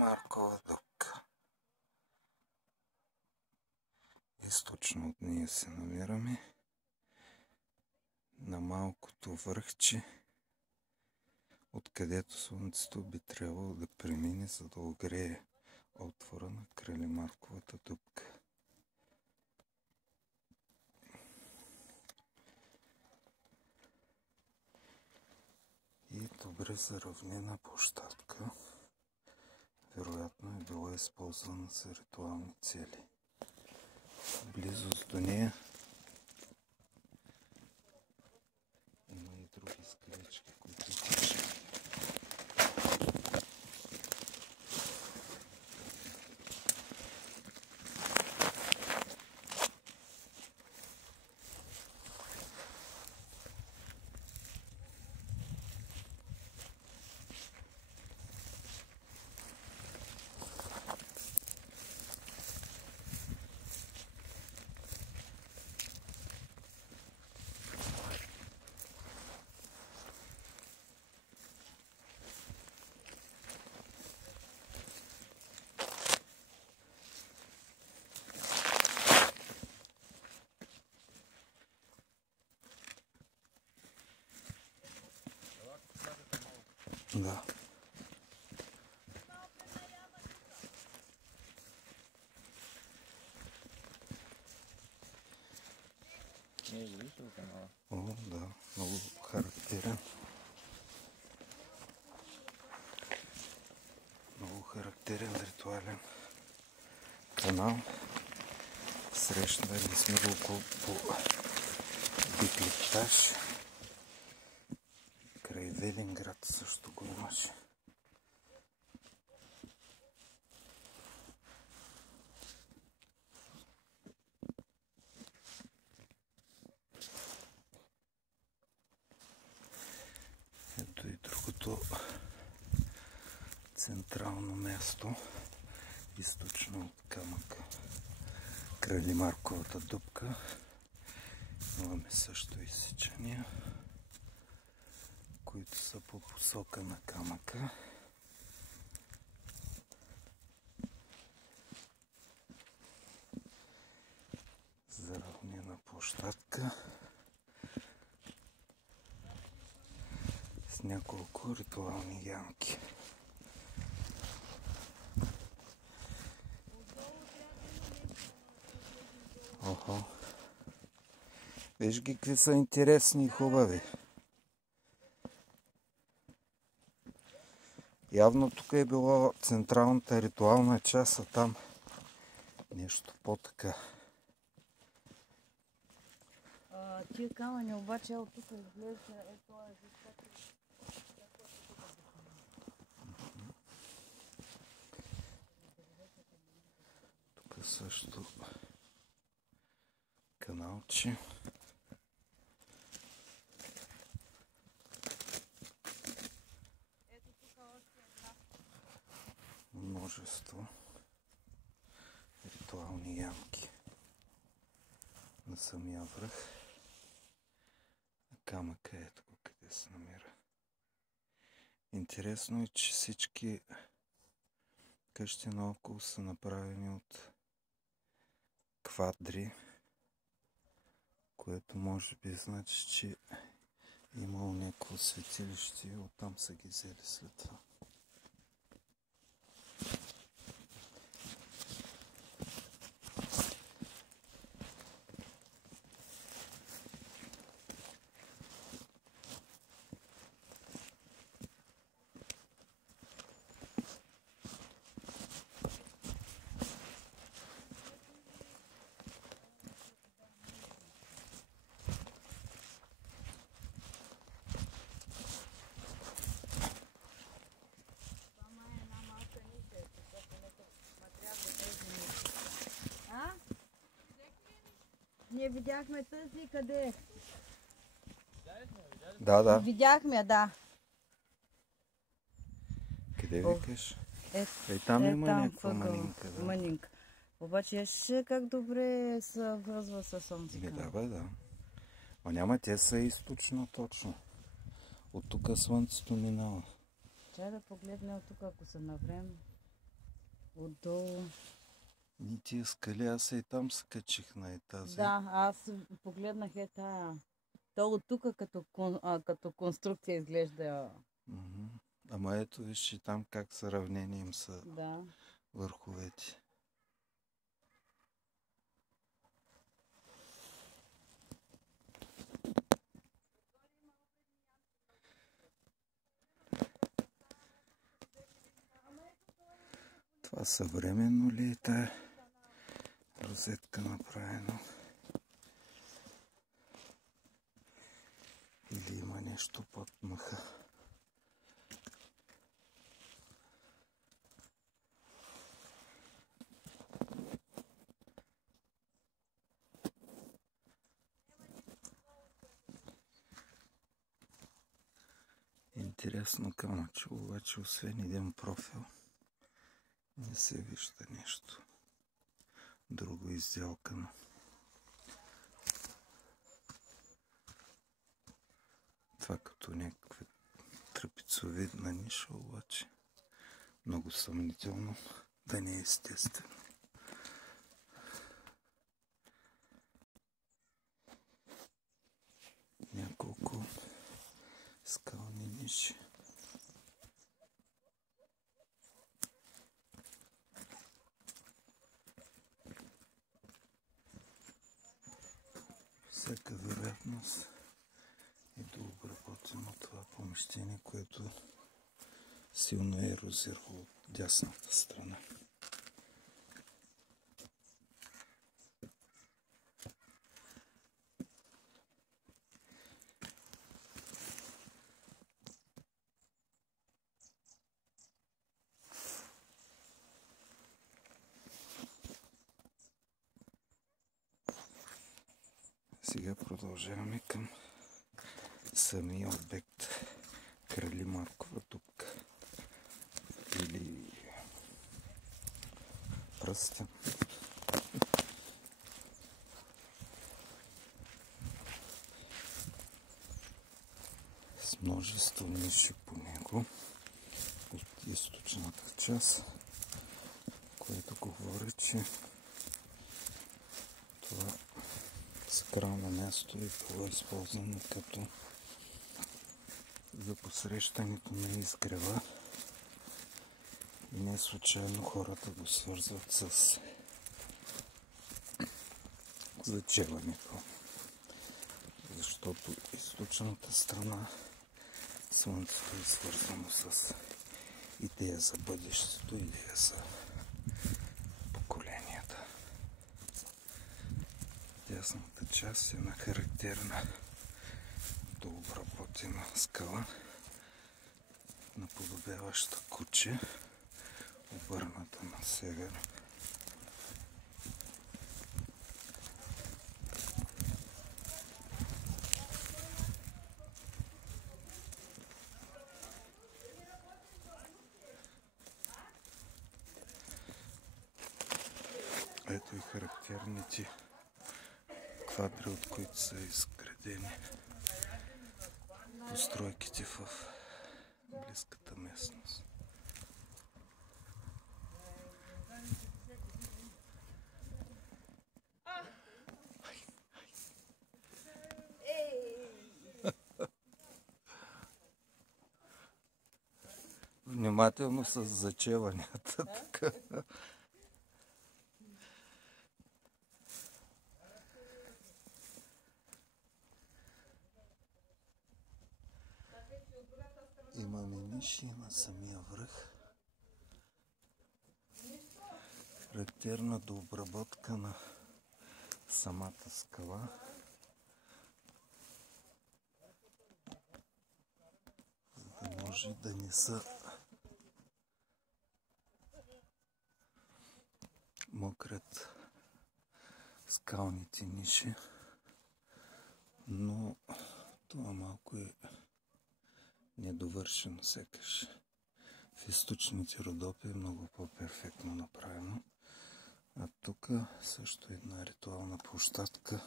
Маркова дупка. Източно от нея се намираме на малкото връхче, откъдето слънцето би трябвало да премине, за да огрее отвора на Кралимарковата дупка. И добре заравнена площадка. Вероятно е била използвана за ритуални цели. В близост до нея има и други скалички, които тичат. Да. О, да, много характерен. Много характерен ритуален канал. Срещнали сме го по Биклиптаж. Край Велинград също го имаше. Ето и другото централно място, източно от камъка. Кралимарковата дупка. Имаме също изсичания, които са по посока на камъка. Заравнена площадка с няколко ритуални ямки. Охо! Виж ги какви са интересни и хубави. Явно тук е било централната ритуална част, а там нещо по-така. Тия камъни обаче от тук изглежда това е жестоко. Тук също каналче. Множество ритуални ямки на самия връх. Камъка е тук, къде се намира. Интересно е, че всички къщи наоколо са направени от квадри, което може би значи, че имало някакво светилище и оттам са ги взели след това. Ние видяхме тази къде? Да. Видяхме, да. Къде викаш? Там има някаква манинка. Да. Манинка. Обаче как добре се връзва със слънцето. Да. А няма, те са източно точно. От тук слънцето минава. Чай да погледне от тук, ако са навреме. Отдолу. Ни тия скали, аз и там се качих на етаза. Да, аз погледнах тая. То от тук като конструкция изглежда. Ама ето виж и там как сравнени им са Да. върховете. Това съвременно ли е тая розетка направено? Или има нещо под мъха? Интересно камъче, обаче освен един профил не се вижда нещо друго изделкано. Това като някаква трапецовидна ниша, обаче много съмнително да не е естествено. Няколко скални ниши. Всяка вероятност е да обработено това помещение, което силно е ерозирало от дясната страна. Сега продължаваме към самия обект Крали Маркова дупка или пръстен. С множество ниши по него от източната част, което говори, че това сакрално място е било използвано като за посрещането на изгрева и не случайно хората го свързват с зачеването, защото източната страна Слънцето е свързано с идея за бъдещето, идея за поколенията. Дясната част е една характерна дообработена скала, наподобяваща куче, обърната на север. Ето и характерните квадри, от които са изградени постройките в близката местност. Внимателно с зачеванията така. Имаме ниши на самия връх. Характерна дообработка на самата скала. За да може да не са мокрят скалните ниши, но това малко е недовършено сякаш. В източните Родопи е много по-перфектно направено. А тук също една ритуална площадка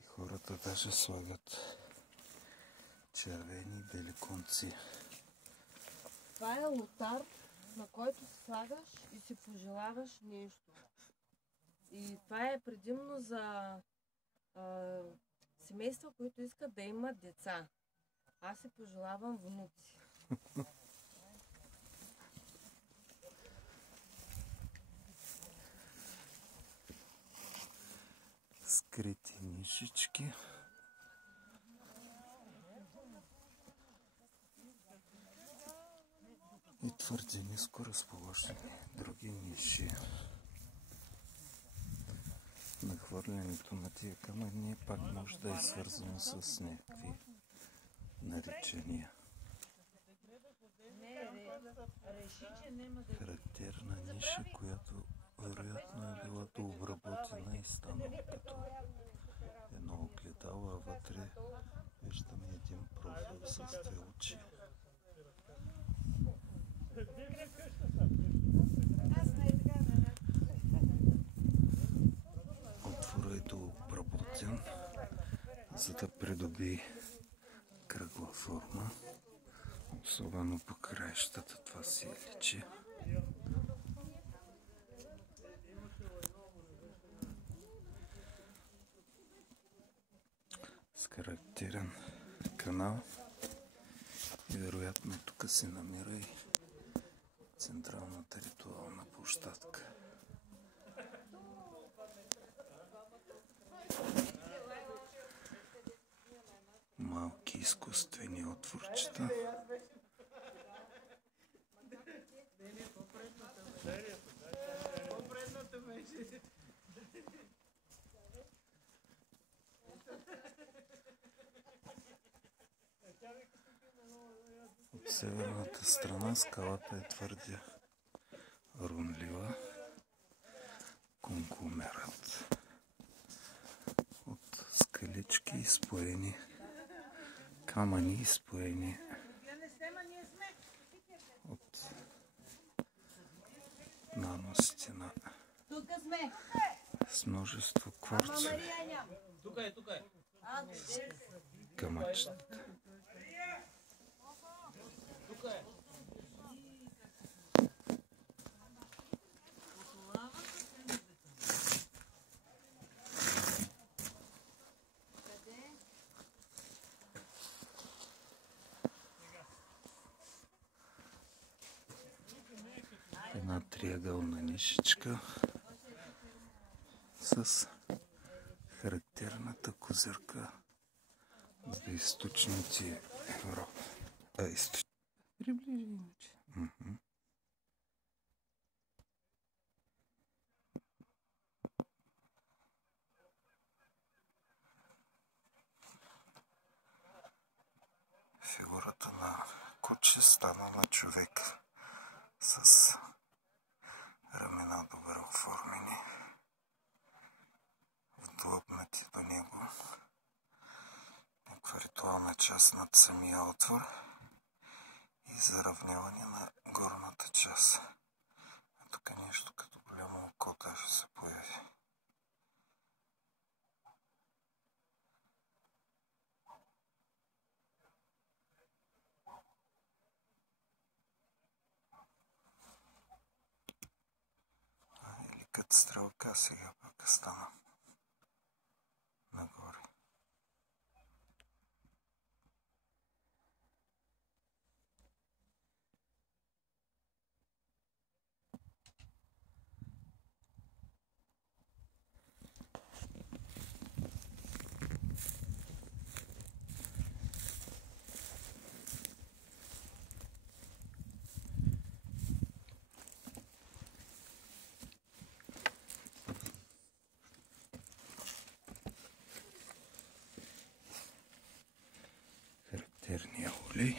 и хората даже слагат червени и бели конци. Това е лотар на който слагаш и си пожелаваш нещо. И това е предимно за семейства, които искат да имат деца. Аз си пожелавам внуци. Скрити нишички. И твърде ниско разположени други ниши. Нахвърлянето на тия камъни пак може да е свързано с някакви наричания. Характерна ниша, която вероятно е била дообработена и станала като едно огледало, а вътре виждаме един профил с две очи. Отвора е дообработен, за да придоби кръгла форма. Особено по краищата това си личи. С характерен канал. И вероятно тук се намира и централната ритуална площадка. Малки изкуствени отворчета. От северната страна скалата е твърде рунлива. Конгломерат от скалички изпоени, камъни изпоени от наносстена с множество кварцови камъчета. Една триъгълна нишичка с характерната козирка за източници Европа. Приближи, иначе. Фигурата на куче стана на човек с ramена добре оформени, вдлъбнати до него някаква ритуална част над самия отвор и заравняване на горната част. Тук нещо като голямо око даже се появи. Или като стрелка сега пък стана нагоре. Характерния олей.